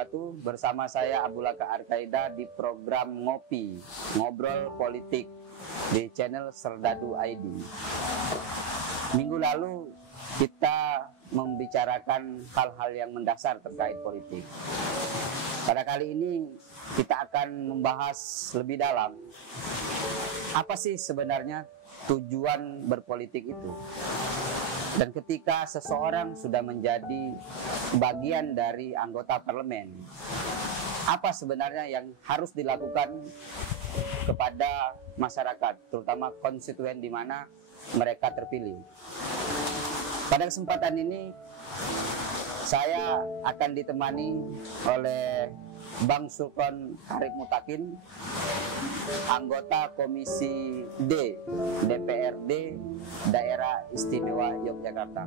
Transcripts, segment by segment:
wabarakatuh. Bersama saya Abulaka Arkaida di program Ngopi, Ngobrol Politik di channel Serdadu ID. Minggu lalu kita membicarakan hal-hal yang mendasar terkait politik. Pada kali ini kita akan membahas lebih dalam apa sih sebenarnya tujuan berpolitik itu. Dan ketika seseorang sudah menjadi bagian dari anggota parlemen, apa sebenarnya yang harus dilakukan kepada masyarakat, terutama konstituen di mana mereka terpilih. Pada kesempatan ini, saya akan ditemani oleh Bang Sultan Harip Mutakin, anggota Komisi D DPRD Daerah Istimewa Yogyakarta.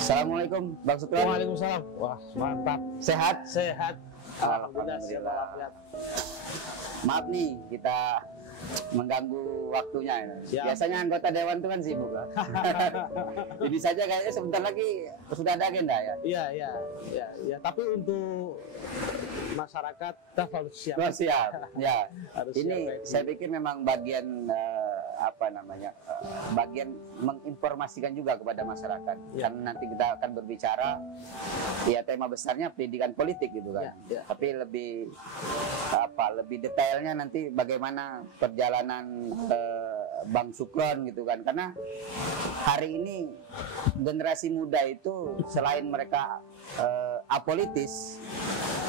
Assalamualaikum Bang Sultan. Waalaikumsalam. Wah, mantap. Sehat? Sehat. Alhamdulillah. Maaf nih kita mengganggu waktunya. Siap. Biasanya anggota dewan itu kan sibuk lah. Ini saja kayaknya sebentar lagi sudah ada agenda ya. Iya. Tapi untuk masyarakat kita harus siap. Oh, siap. Ya. Harus Ini siap, saya pikir memang bagian bagian menginformasikan juga kepada masyarakat. Ya. Karena nanti kita akan berbicara, ya tema besarnya pendidikan politik gitu kan. Ya. Tapi lebih detailnya nanti bagaimana perjalanan Bang Sukron gitu kan. Karena hari ini generasi muda itu selain mereka apolitis,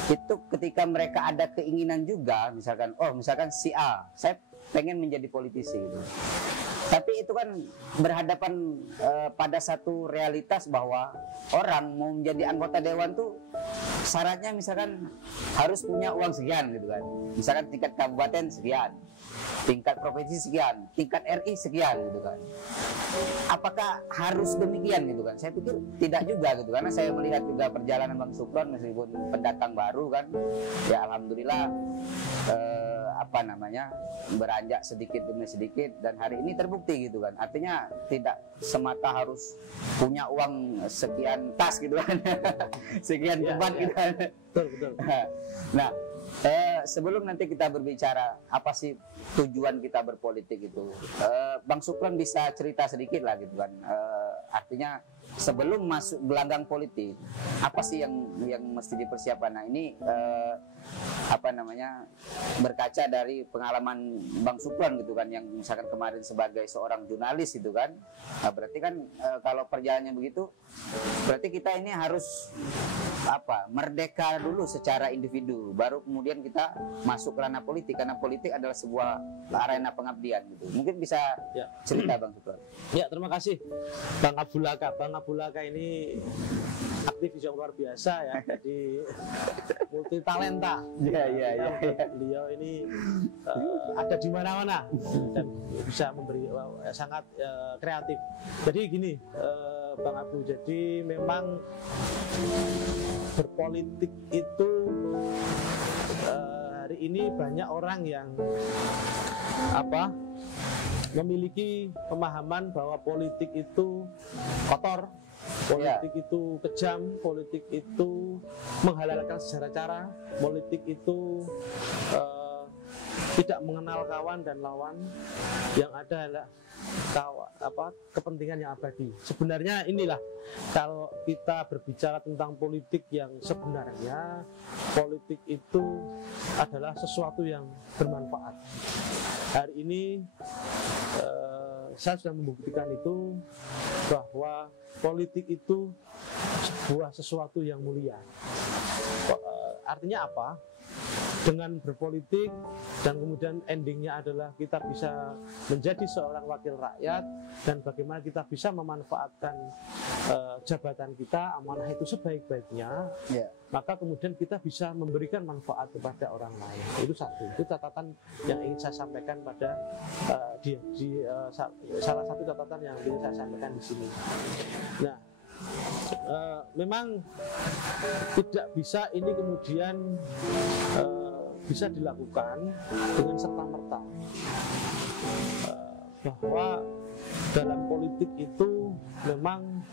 itu ketika mereka ada keinginan juga, misalkan si A, saya pengen menjadi politisi gitu. Tapi itu kan berhadapan pada satu realitas bahwa orang mau menjadi anggota dewan tuh syaratnya misalkan harus punya uang sekian gitu kan. Misalkan tingkat kabupaten sekian, tingkat provinsi sekian, tingkat RI sekian gitu kan. Apakah harus demikian gitu kan? Saya pikir tidak juga gitu, karena saya melihat juga perjalanan Bang Sukron meskipun pendatang baru kan, ya alhamdulillah beranjak sedikit demi sedikit dan hari ini terbukti gitu kan. Artinya tidak semata harus punya uang sekian tas gitu kan. Sekian tempat gitu kan. Betul. Nah, sebelum nanti kita berbicara apa sih tujuan kita berpolitik itu, Bang Sukron bisa cerita sedikit lah gitu kan. Artinya sebelum masuk gelanggang politik, apa sih yang mesti dipersiapkan? Nah ini berkaca dari pengalaman Bang Sukron gitu kan, yang misalkan kemarin sebagai seorang jurnalis gitu kan. Nah, berarti kan kalau perjalanannya begitu, berarti kita ini harus merdeka dulu secara individu, baru kemudian kita masuk ke ranah politik, karena politik adalah sebuah arena pengabdian gitu. Mungkin bisa cerita Bang Sukron. Ya, terima kasih Bang Abulaka. Bang Abulaka ini aktivis yang luar biasa ya, jadi multi talenta. Iya. Beliau ini ada di mana-mana dan bisa memberi sangat kreatif. Jadi gini, Bang Abu, jadi memang berpolitik itu hari ini banyak orang yang memiliki pemahaman bahwa politik itu kotor, politik itu kejam, politik itu menghalalkan segala cara, politik itu tidak mengenal kawan dan lawan, yang ada adalah kepentingan yang abadi. Sebenarnya inilah, kalau kita berbicara tentang politik yang sebenarnya, politik itu adalah sesuatu yang bermanfaat. Hari ini saya sudah membuktikan itu, bahwa politik itu sesuatu yang mulia. Artinya apa? Dengan berpolitik dan kemudian endingnya adalah kita bisa menjadi seorang wakil rakyat, dan bagaimana kita bisa memanfaatkan jabatan kita, amanah itu sebaik-baiknya, maka kemudian kita bisa memberikan manfaat kepada orang lain. Itu satu, itu catatan yang ingin saya sampaikan pada salah satu catatan yang ingin saya sampaikan di sini. Nah, memang tidak bisa ini kemudian bisa dilakukan dengan serta-merta, bahwa dalam politik itu memang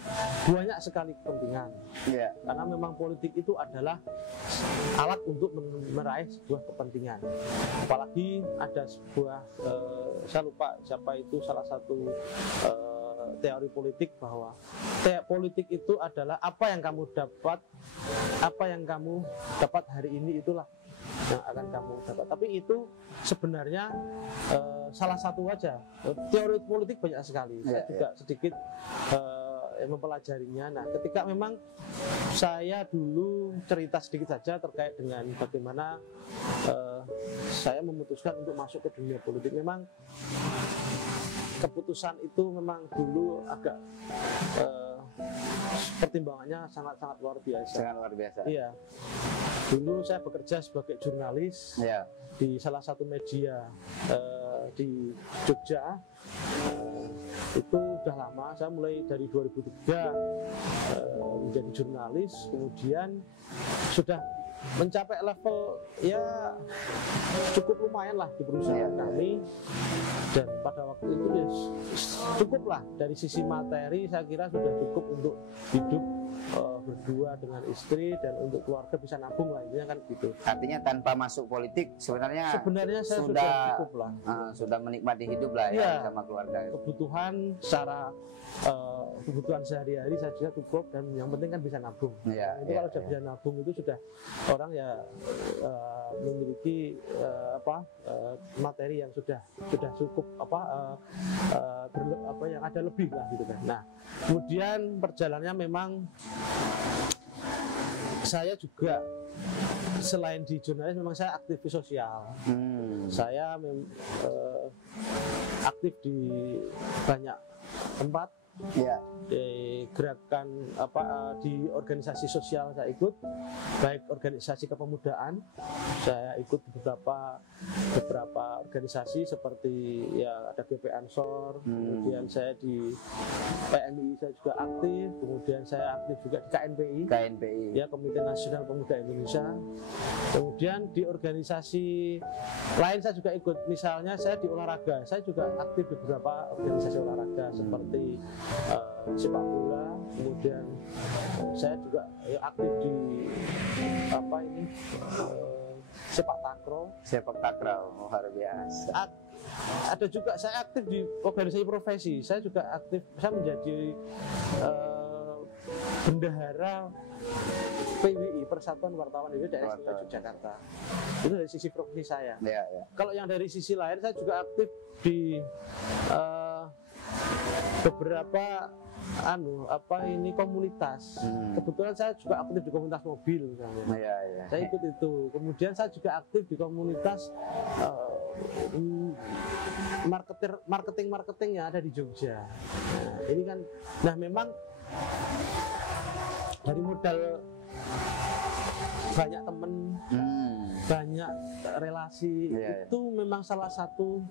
banyak sekali kepentingan. Iya. Karena memang politik itu adalah alat untuk meraih sebuah kepentingan. Apalagi ada sebuah saya lupa siapa itu, salah satu teori politik, bahwa politik itu adalah apa yang kamu dapat hari ini, itulah yang akan kamu dapat. Tapi itu sebenarnya salah satu aja. Teori politik banyak sekali. Saya juga sedikit mempelajarinya. Nah, ketika memang saya dulu cerita sedikit saja terkait dengan bagaimana saya memutuskan untuk masuk ke dunia politik. Memang keputusan itu memang dulu agak pertimbangannya sangat-sangat luar biasa. Sangat luar biasa. Iya. Dulu saya bekerja sebagai jurnalis di salah satu media di Jogja. Itu udah lama, saya mulai dari 2003 menjadi jurnalis, kemudian sudah mencapai level ya cukup lumayan lah di perusahaan kami, dan pada waktu itu ya cukup lah dari sisi materi, saya kira sudah cukup untuk hidup berdua dengan istri, dan untuk keluarga bisa nabung lah, intinya kan gitu. Artinya tanpa masuk politik sebenarnya saya sudah cukup lah, sudah menikmati hidup lah ya sama keluarga. Kebutuhan secara kebutuhan sehari-hari saya juga cukup, dan yang penting kan bisa nabung. Itu kalau sudah bisa nabung itu sudah orang ya memiliki materi yang sudah cukup yang ada lebih lah gitu kan. Nah, kemudian perjalanannya memang saya juga selain di jurnalis memang saya aktivis sosial. Saya aktif di banyak tempat. Di gerakan di organisasi sosial saya ikut, baik organisasi kepemudaan, saya ikut beberapa organisasi seperti ya ada GP Ansor, kemudian saya di PMI saya juga aktif, kemudian saya aktif juga di KNPI ya, Komite Nasional Pemuda Indonesia. Kemudian di organisasi lain saya juga ikut, misalnya saya di olahraga, saya juga aktif di beberapa organisasi olahraga seperti sepak bola, kemudian saya juga aktif di sepak takraw, luar biasa. Ada juga saya aktif di organisasi profesi, saya juga aktif, saya menjadi bendahara PWI, Persatuan Wartawan Indonesia Daerah Istimewa Yogyakarta. Itu dari sisi profesi saya. Kalau yang dari sisi lain, saya juga aktif di beberapa komunitas. Kebetulan saya juga aktif di komunitas mobil misalnya. Saya ikut itu. Kemudian saya juga aktif di komunitas marketing yang ada di Jogja. Nah, ini kan, memang dari modal banyak teman, banyak relasi, itu memang salah satu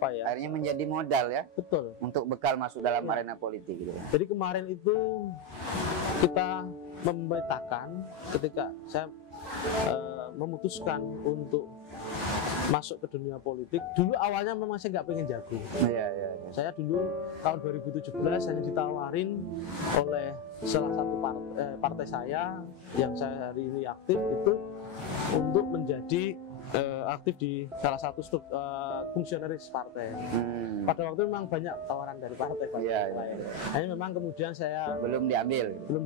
akhirnya menjadi modal ya, betul, untuk bekal masuk dalam arena politik gitu. Jadi kemarin itu kita memetakan ketika saya memutuskan untuk masuk ke dunia politik. Dulu awalnya memang saya nggak pengen jago. Saya dulu tahun 2017 hanya ditawarin oleh salah satu partai saya yang saya hari ini aktif itu untuk menjadi aktif di salah satu fungsionaris partai. Pada waktu memang banyak tawaran dari partai lain. Hanya memang kemudian saya belum diambil. Nah,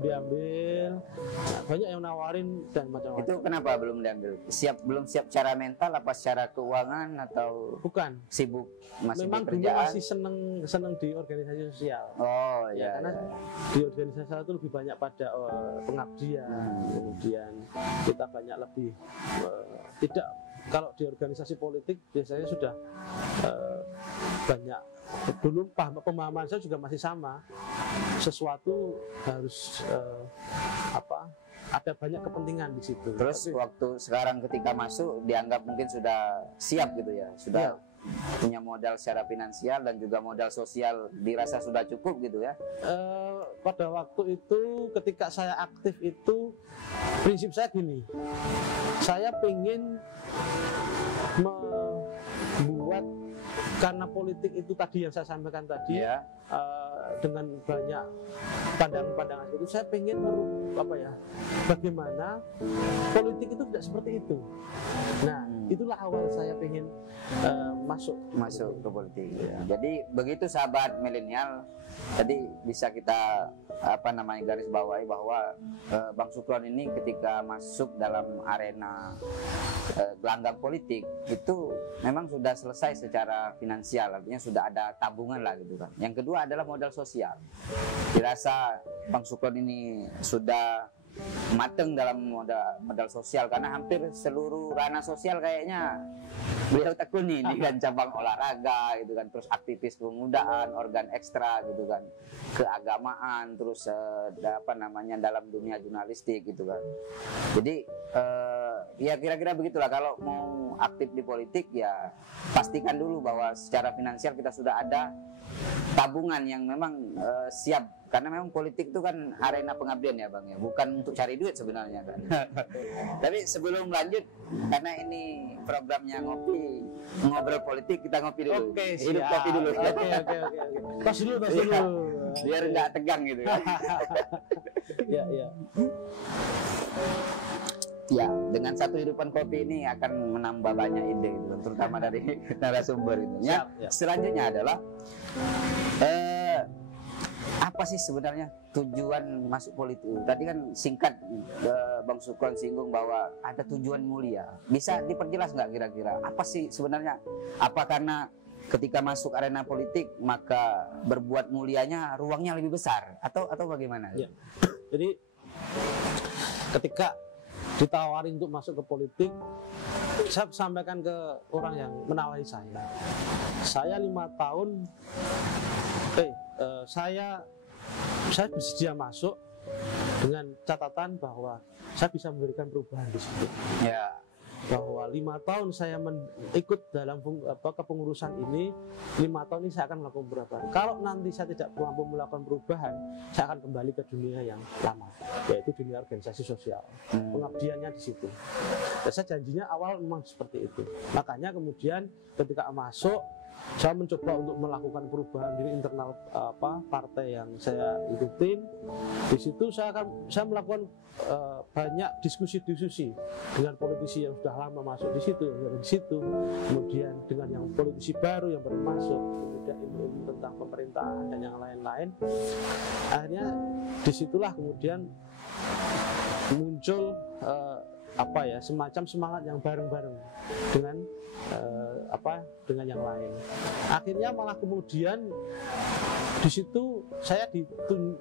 banyak yang nawarin dan macam-macam. Itu kenapa belum diambil? Belum siap secara mental, apa secara keuangan, atau bukan? Sibuk masih memang di dulu kerjaan? masih seneng di organisasi sosial. Karena di organisasi sosial itu lebih banyak pada pengabdian. Kemudian kita banyak lebih tidak. Kalau di organisasi politik biasanya sudah banyak, dulu pemahaman saya juga masih sama, sesuatu harus ada banyak kepentingan di situ. Terus waktu sekarang ketika masuk dianggap mungkin sudah siap gitu ya, sudah punya modal secara finansial dan juga modal sosial dirasa sudah cukup gitu ya. Pada waktu itu ketika saya aktif itu prinsip saya gini, saya ingin membuat karena politik itu tadi yang saya sampaikan tadi, Ya. dengan banyak pandangan-pandangan itu, saya pengen bagaimana politik itu tidak seperti itu. Nah, itulah awal saya pengen masuk ke politik. Ya. Jadi begitu sahabat milenial, tadi bisa kita garis bawahi bahwa Bang Sukron ini ketika masuk dalam arena gelanggang politik itu memang sudah selesai secara finansial, artinya sudah ada tabungan lah gitu kan. Yang kedua adalah modal sosial. Dirasa Bang Sukron ini sudah mateng dalam modal sosial, karena hampir seluruh ranah sosial kayaknya beliau tekuni di kan, cabang olahraga gitu kan, terus aktivis kepemudaan, organ ekstra gitu kan, keagamaan, terus dalam dunia jurnalistik gitu kan. Jadi ya kira-kira begitulah, kalau mau aktif di politik ya pastikan dulu bahwa secara finansial kita sudah ada tabungan yang memang siap, karena memang politik itu kan arena pengabdian ya Bang ya, bukan untuk cari duit sebenarnya kan. Tapi sebelum lanjut, karena ini programnya ngobrol politik, kita ngopi dulu. Oke, hidup kopi dulu. Oke. Tos dulu. Biar nggak tegang gitu ya. Ya. Ya, dengan satu hidupan kopi ini akan menambah banyak ide gitu, terutama dari narasumber itu. Ya, Siap. selanjutnya adalah apa sih sebenarnya tujuan masuk politik? Tadi kan singkat Bang Sukron singgung bahwa ada tujuan mulia. Bisa diperjelas nggak kira-kira apa sih sebenarnya? Apa karena ketika masuk arena politik maka berbuat mulianya ruangnya lebih besar atau bagaimana? Ya. Jadi ketika ditawarin untuk masuk ke politik, saya sampaikan ke orang yang menawari saya. Saya 5 tahun, saya bersedia masuk dengan catatan bahwa saya bisa memberikan perubahan di situ. Ya. Bahwa 5 tahun saya ikut dalam kepengurusan ini, 5 tahun ini saya akan melakukan perubahan. Kalau nanti saya tidak mampu melakukan perubahan, saya akan kembali ke dunia yang lama, yaitu dunia organisasi sosial. Pengabdiannya di situ. Dan saya janjinya awal memang seperti itu. Makanya kemudian ketika masuk, saya mencoba untuk melakukan perubahan di internal partai yang saya ikutin. Di situ saya melakukan banyak diskusi dengan politisi yang sudah lama masuk di situ, kemudian dengan yang politisi baru yang baru masuk, kemudian ilmu tentang pemerintahan dan yang lain-lain. Akhirnya disitulah kemudian muncul semacam semangat yang bareng-bareng dengan dengan yang lain. Akhirnya malah kemudian di situ saya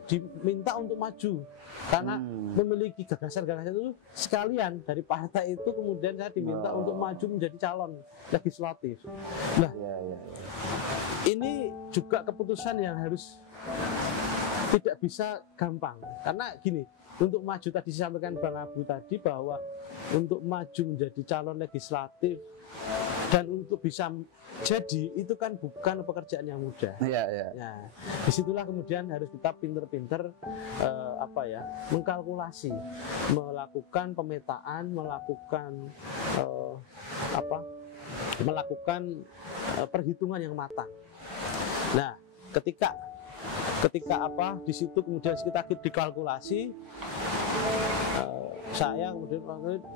diminta untuk maju karena memiliki gagasan-gagasan itu sekalian dari partai itu, kemudian saya diminta untuk maju menjadi calon legislatif. Nah, ini juga keputusan yang harus tidak bisa gampang, karena gini, untuk maju tadi disampaikan Bang Abu tadi bahwa untuk maju menjadi calon legislatif dan untuk bisa jadi itu kan bukan pekerjaan yang mudah. Nah, disitulah kemudian harus kita pinter-pinter mengkalkulasi, melakukan pemetaan, melakukan perhitungan yang matang. Nah, ketika di situ kemudian kita dikalkulasi, saya kemudian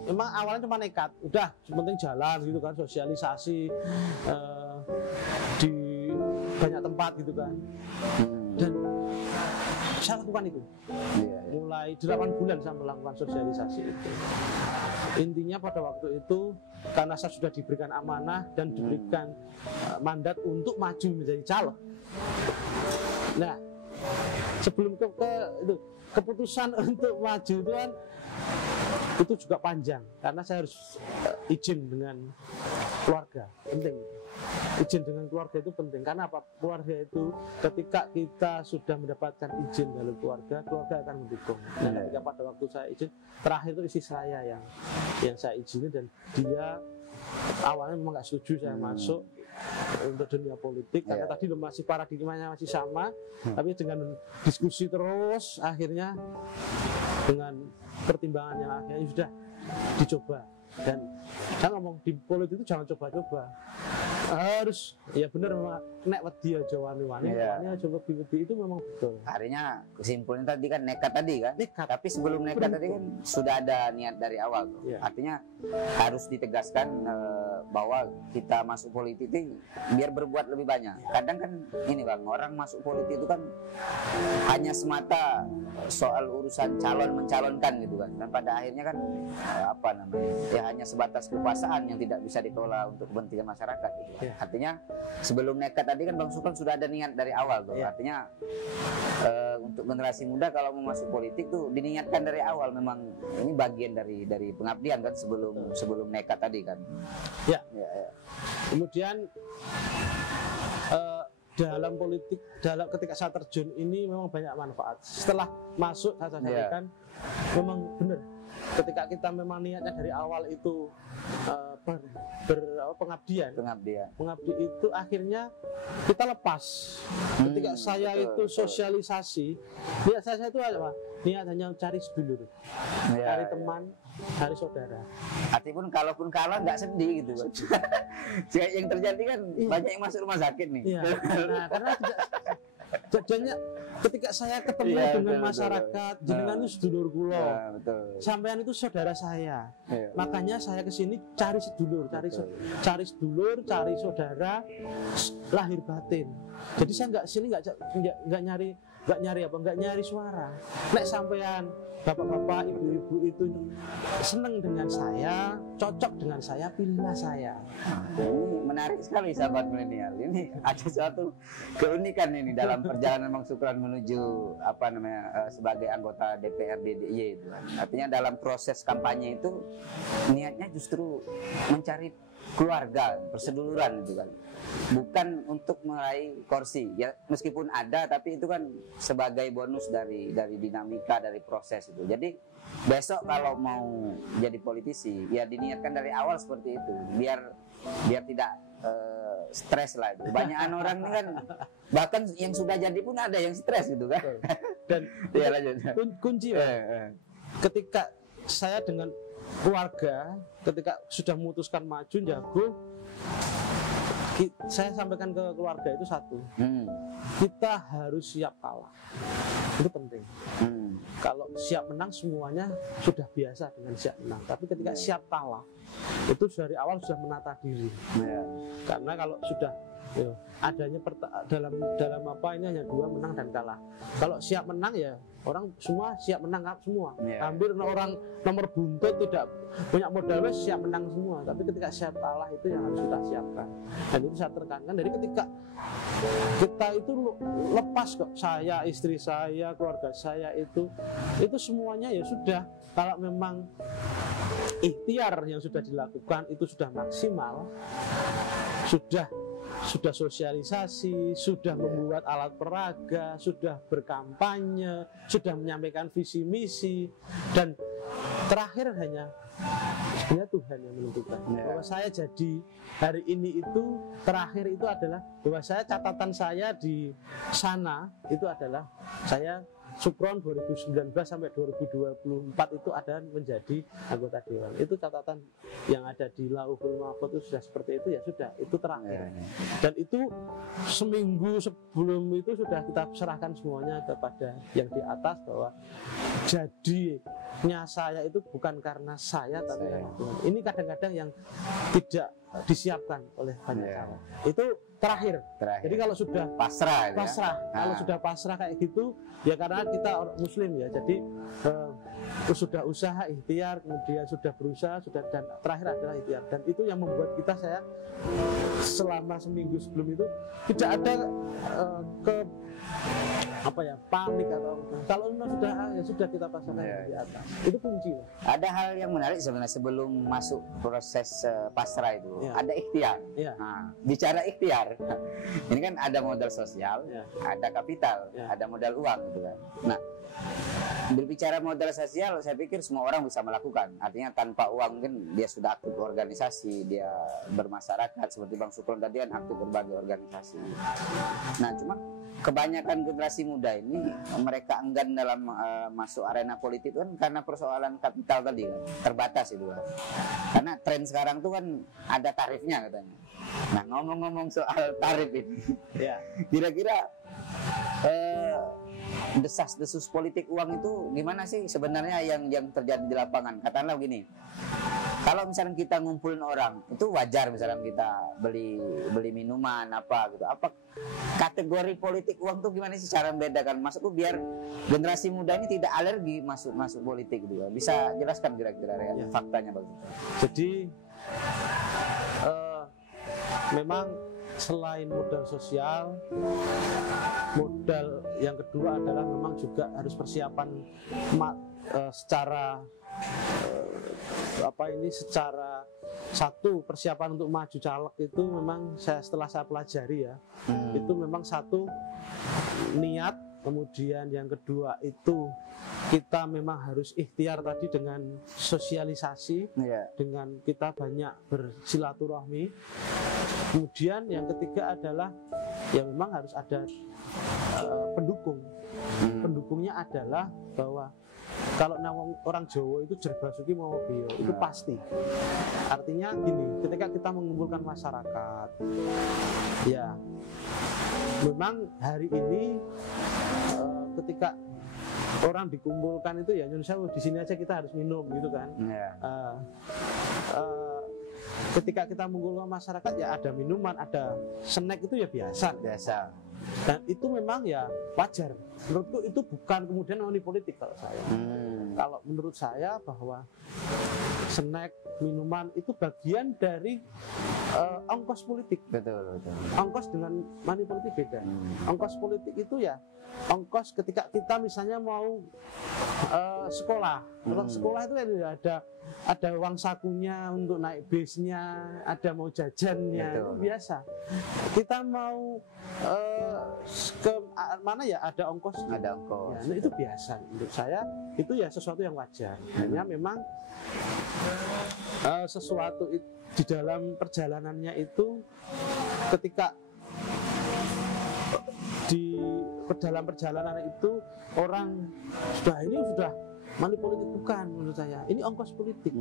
memang awalnya cuma nekat, udah penting jalan gitu kan, sosialisasi di banyak tempat gitu kan, dan saya lakukan itu. Mulai 8 bulan saya melakukan sosialisasi itu. Intinya pada waktu itu karena saya sudah diberikan amanah dan diberikan mandat untuk maju menjadi calon. Nah, sebelum keputusan untuk maju itu kan itu juga panjang, karena saya harus izin dengan keluarga, penting. Izin dengan keluarga itu penting, karena apa? Keluarga itu ketika kita sudah mendapatkan izin dari keluarga akan mendukung. Dan ketika pada waktu saya izin, terakhir itu istri saya yang saya izinin, dan dia awalnya memang nggak setuju saya masuk untuk dunia politik, karena tadi masih paradigmanya masih sama, tapi dengan diskusi terus akhirnya dengan pertimbangan yang akhirnya sudah dicoba. Dan saya ngomong di politik itu jangan coba-coba, harus ya bener nek wedi aja wani-wani, Iya. wani aja wedi-wedi, itu memang betul. Artinya kesimpulannya tadi kan nekat tadi kan. Nekat. Tapi sebelum nekat tadi kan sudah ada niat dari awal tuh. Iya. Artinya harus ditegaskan bahwa kita masuk politik itu biar berbuat lebih banyak. Kadang kan ini Bang, orang masuk politik itu kan hanya semata soal urusan calon mencalonkan gitu kan. Dan pada akhirnya kan apa namanya? Ya hanya sebatas kekuasaan yang tidak bisa dikelola untuk kepentingan masyarakat gitu. Iya. Artinya sebelum nekat tadi kan Bang Sukron sudah ada niat dari awal tuh. Iya. Artinya untuk generasi muda kalau mau masuk politik tuh diniatkan dari awal, memang ini bagian dari pengabdian kan sebelum nekat tadi kan. Ya. Ya, ya. Kemudian dalam politik, ketika saya terjun ini memang banyak manfaat. Setelah masuk saya sampaikan, memang benar. Ketika kita memang niatnya dari awal itu pengabdian, mengabdi itu akhirnya kita lepas. Ketika saya itu sosialisasi, niat saya itu apa? Niat hanya cari sedulur, cari teman, cari saudara. Artinya kalaupun kalah nggak sedih gitu kan. Yang terjadi kan banyak yang masuk rumah sakit nih. Iya. Nah, karena jadinya ketika saya ketemu dengan masyarakat, jenengan itu sedulur kula. Sampean itu saudara saya. Makanya saya kesini cari sedulur, cari sedulur, cari saudara lahir batin. Jadi saya nggak nyari suara. Nek sampean bapak-bapak, ibu-ibu itu seneng dengan saya, cocok dengan saya, pilihlah saya. Ini menarik sekali sahabat milenial. Ini ada suatu keunikan ini dalam perjalanan Bang Sukron menuju sebagai anggota DPRD DIY itu kan. Artinya dalam proses kampanye itu niatnya justru mencari keluarga, perseduluran itu kan. Bukan untuk meraih kursi. Ya meskipun ada, tapi itu kan sebagai bonus dari dinamika, dari proses itu. Jadi besok kalau mau jadi politisi, ya diniatkan dari awal seperti itu. Biar tidak stres lah itu. Banyakan orang ini kan bahkan yang sudah jadi pun ada yang stres gitu kan. Dan ya, lanjut. Kunci ketika saya dengan keluarga, ketika sudah memutuskan maju jago, saya sampaikan ke keluarga itu satu, kita harus siap kalah, itu penting. Kalau siap menang semuanya sudah biasa dengan siap menang, tapi ketika siap kalah itu dari awal sudah menata diri. Karena kalau sudah adanya dalam apa ini hanya dua, menang dan kalah. Kalau siap menang ya orang semua siap menang semua. Hampir orang nomor buntut tidak punya modal siap menang semua. Tapi ketika siap kalah itu yang harus kita siapkan. Dan itu saya tekankan dari ketika kita itu lepas kok, saya, istri saya, keluarga saya itu semuanya ya sudah. Kalau memang ikhtiar yang sudah dilakukan itu sudah maksimal, sudah sosialisasi, sudah membuat alat peraga, sudah berkampanye, sudah menyampaikan visi misi, dan terakhir hanya sebenarnya Tuhan yang menentukan. Bahwa saya jadi hari ini itu terakhir itu adalah bahwa saya, catatan saya di sana itu adalah saya Sukron 2019 sampai 2024 itu ada menjadi anggota dewan. Itu catatan yang ada di Lauhul Mahfuz itu sudah seperti itu, ya sudah, itu terakhir. Dan itu seminggu sebelum itu sudah kita serahkan semuanya kepada yang di atas, bahwa jadinya saya itu bukan karena saya, tapi karena Tuhan. Ini kadang-kadang yang tidak disiapkan oleh banyak cara. Itu terakhir. Jadi kalau sudah pasrah, kalau sudah pasrah kayak gitu, ya karena kita orang Muslim ya, jadi sudah usaha ikhtiar, kemudian sudah berusaha, dan terakhir adalah ikhtiar. Dan itu yang membuat saya selama seminggu sebelum itu tidak ada panik atau kalau memang sudah kita pasangkan di atas. Itu kunci. Ada hal yang menarik sebenarnya sebelum masuk proses pasrah itu, ada ikhtiar. Nah, bicara ikhtiar, ini kan ada modal sosial, ada kapital, ada modal uang gitu kan. Nah, berbicara modal sosial, saya pikir semua orang bisa melakukan. Artinya tanpa uang mungkin dia sudah aktif organisasi, dia bermasyarakat, seperti Bang Sukron tadi kan aktif berbagai organisasi. Nah, cuma kebanyakan generasi muda ini mereka enggan dalam masuk arena politik kan karena persoalan kapital tadi kan, terbatas itu kan. Karena tren sekarang tuh kan ada tarifnya katanya. Nah, ngomong-ngomong soal tarif ini, Ya. kira-kira desas-desus politik uang itu gimana sih sebenarnya yang terjadi di lapangan? Katakanlah begini, kalau misalnya kita ngumpulin orang itu wajar, misalnya kita beli minuman apa gitu, apa kategori politik uang tuh gimana sih cara membedakan? Maksudku biar generasi muda ini tidak alergi masuk politik gitu. Bisa jelaskan kira-kira Ya. faktanya Bang? Jadi memang selain modal sosial, modal yang kedua adalah memang juga harus persiapan secara secara satu persiapan untuk maju caleg itu memang setelah saya pelajari ya, itu memang satu niat, kemudian yang kedua itu kita memang harus ikhtiar tadi dengan sosialisasi, dengan kita banyak bersilaturahmi. Kemudian yang ketiga adalah ya memang harus ada pendukung. Pendukungnya adalah bahwa kalau orang Jawa itu jerbasuki mau bio itu pasti. Artinya gini, ketika kita mengumpulkan masyarakat, ya memang hari ini ketika orang dikumpulkan itu ya Indonesia di sini aja kita harus minum gitu kan. Ketika kita mengumpulkan masyarakat ya ada minuman, ada snack, itu ya biasa. Dan itu memang ya wajar. Menurutku itu bukan kemudian money politik kalau saya. Kalau menurut saya bahwa snack, minuman itu bagian dari ongkos politik. Betul. Ongkos dengan money politik beda. Ongkos politik itu ya ongkos ketika kita misalnya mau sekolah. Kalau sekolah itu ada uang sakunya untuk naik bisnya, ada mau jajannya, itu biasa. Kita mau ke mana ya ada ongkos. Ya, nah itu biasa. Menurut saya itu ya sesuatu yang wajar. Hanya memang sesuatu di dalam perjalanannya itu ketika dalam perjalanan itu orang sudah money politik, bukan menurut saya. Ini ongkos politik.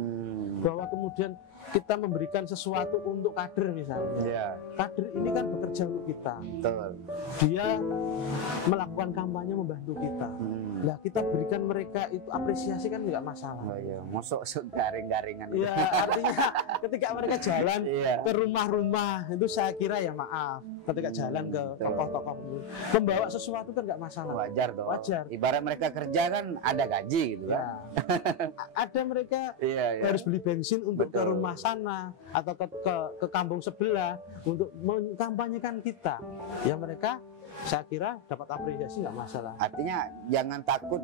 Bahwa kemudian kita memberikan sesuatu untuk kader misalnya. Kader ini kan bekerja untuk kita. Dia melakukan kampanye membantu kita. Nah, kita berikan mereka itu apresiasi kan nggak masalah. Masuk garing-garingan. Ya, artinya ketika mereka jalan ke rumah-rumah itu saya kira ya maaf. Ketika jalan ke tokoh-tokoh membawa sesuatu kan nggak masalah. Wajar dong. Wajar. Ibarat mereka kerja kan ada gaji gitu. Ada mereka harus beli bensin untuk ke rumah sana atau ke kampung sebelah untuk mengkampanyekan kita. Ya mereka saya kira dapat apresiasi nggak masalah. Artinya jangan takut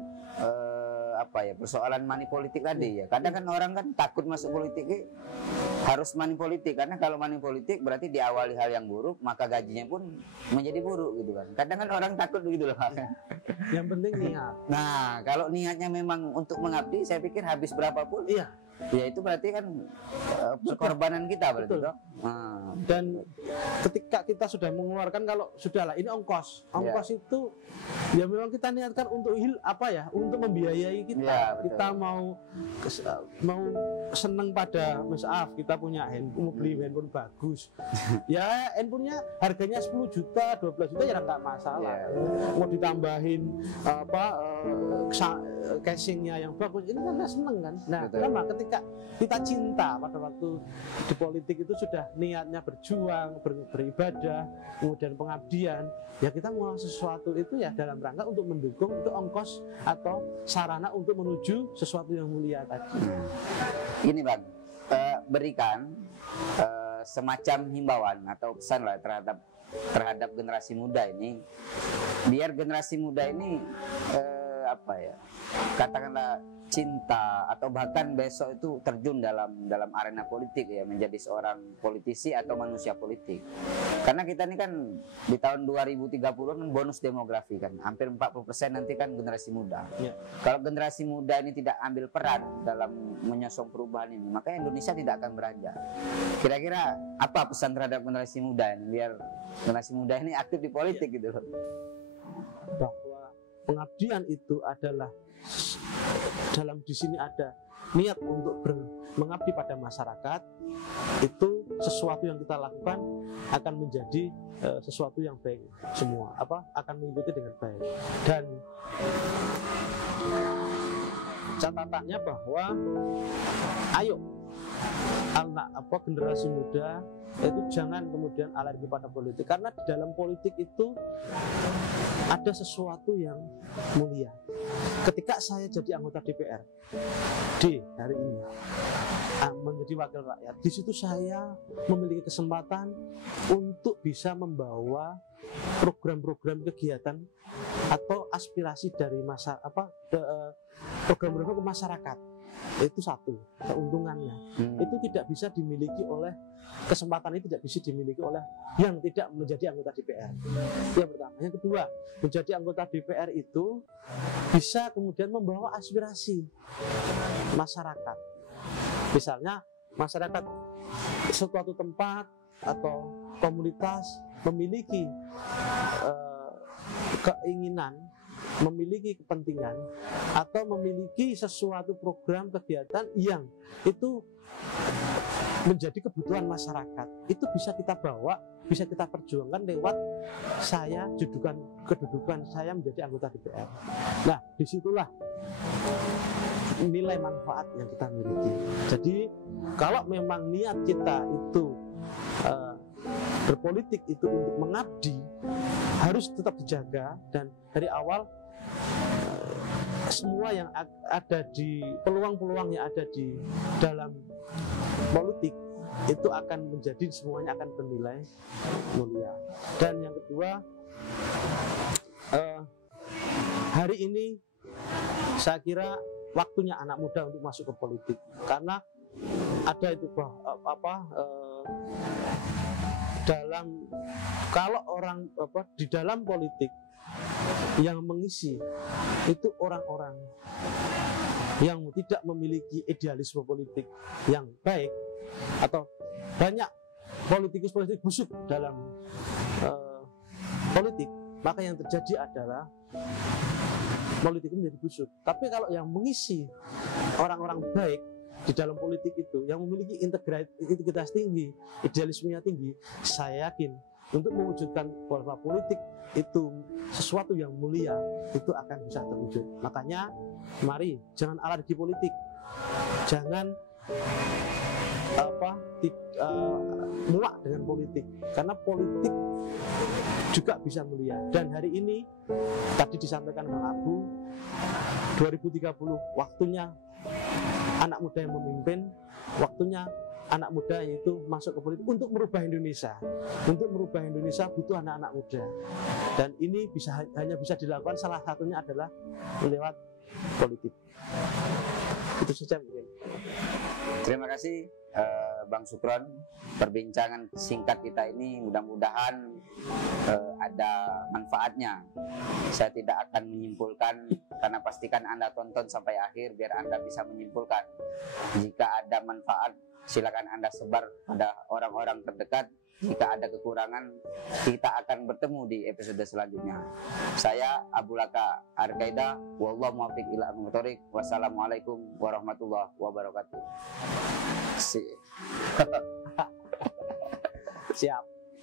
persoalan money politik tadi ya. Kadang kan orang kan takut masuk politik harus money politik, karena kalau money politik berarti diawali hal yang buruk maka gajinya pun menjadi buruk gitu kan. Kadang kan orang takut begitu loh. Yang penting niat. Nah, kalau niatnya memang untuk mengabdi, saya pikir habis berapapun ya itu berarti kan pengorbanan kita berarti toh. Dan ketika kita sudah mengeluarkan, kalau sudahlah ini ongkos itu ya memang kita niatkan untuk untuk membiayai kita. Kita mau seneng pada maaf kita punya handphone, mau beli handphone bagus. Ya handphonenya harganya 10 juta, 12 juta ya enggak masalah. Mau ditambahin casingnya yang bagus, ini kan seneng kan. Nah, kenapa ketika kita cinta pada waktu di politik itu sudah niatnya berjuang, beribadah, kemudian pengabdian, ya kita mau sesuatu itu ya dalam rangka untuk mendukung itu ongkos atau sarana untuk menuju sesuatu yang mulia tadi. Ini Bang, berikan semacam himbauan atau pesan lah terhadap generasi muda ini, biar generasi muda ini katakanlah cinta atau bahkan besok itu terjun dalam arena politik ya, menjadi seorang politisi atau manusia politik. Karena kita ini kan di tahun 2030 kan bonus demografi kan, hampir 40% nanti kan generasi muda. Kalau generasi muda ini tidak ambil peran dalam menyosong perubahan ini, maka Indonesia tidak akan beranjak. Kira-kira apa pesan terhadap generasi muda ini biar generasi muda ini aktif di politik gitu loh? bahwa pengabdian itu adalah di sini ada niat untuk mengabdi pada masyarakat, itu sesuatu yang kita lakukan akan menjadi sesuatu yang baik semua, akan mengikuti dengan baik. Dan catatannya bahwa ayo generasi muda itu jangan kemudian alergi pada politik, karena di dalam politik itu ada sesuatu yang mulia. Ketika saya jadi anggota DPR hari ini menjadi wakil rakyat, di situ saya memiliki kesempatan untuk bisa membawa program-program kegiatan atau aspirasi dari program-program ke masyarakat. Itu satu keuntungannya. Itu tidak bisa dimiliki oleh, kesempatan itu tidak bisa dimiliki oleh yang tidak menjadi anggota DPR. Yang pertama. Yang kedua, menjadi anggota DPR itu bisa kemudian membawa aspirasi masyarakat. Misalnya masyarakat suatu tempat atau komunitas memiliki keinginan, memiliki kepentingan, atau memiliki sesuatu program kegiatan yang itu menjadi kebutuhan masyarakat, itu bisa kita bawa, bisa kita perjuangkan lewat kedudukan saya menjadi anggota DPR. Nah, disitulah nilai manfaat yang kita miliki. Jadi kalau memang niat kita itu berpolitik itu untuk mengabdi, harus tetap dijaga, dan dari awal semua yang ada di peluang-peluang yang ada di dalam politik itu akan menjadi, semuanya akan bernilai mulia. Dan yang kedua, hari ini saya kira waktunya anak muda untuk masuk ke politik, karena ada itu di dalam politik yang mengisi itu orang-orang yang tidak memiliki idealisme politik yang baik, atau banyak politikus busuk dalam politik, maka yang terjadi adalah politik menjadi busuk. Tapi kalau yang mengisi orang-orang baik di dalam politik itu, yang memiliki integritas tinggi, idealismenya tinggi, saya yakin untuk mewujudkan bahwa politik itu sesuatu yang mulia, itu akan bisa terwujud. Makanya mari jangan alergi politik, jangan muak dengan politik, karena politik juga bisa mulia. Dan hari ini tadi disampaikan Bang Abu, 2030 waktunya anak muda yang memimpin, waktunya anak muda itu masuk ke politik untuk merubah Indonesia. Untuk merubah Indonesia butuh anak-anak muda, dan ini hanya bisa dilakukan, salah satunya adalah lewat politik. Itu saja mungkin. Terima kasih Bang Sukron, perbincangan singkat kita ini mudah-mudahan ada manfaatnya. Saya tidak akan menyimpulkan, karena pastikan Anda tonton sampai akhir biar Anda bisa menyimpulkan. Jika ada manfaat, silakan Anda sebar pada orang-orang terdekat. Jika ada kekurangan, kita akan bertemu di episode selanjutnya. Saya Abu Laka Arkaida, wallahu muwaffiq ila aqwamit thoriq. Wassalamualaikum warahmatullahi wabarakatuh. Siap.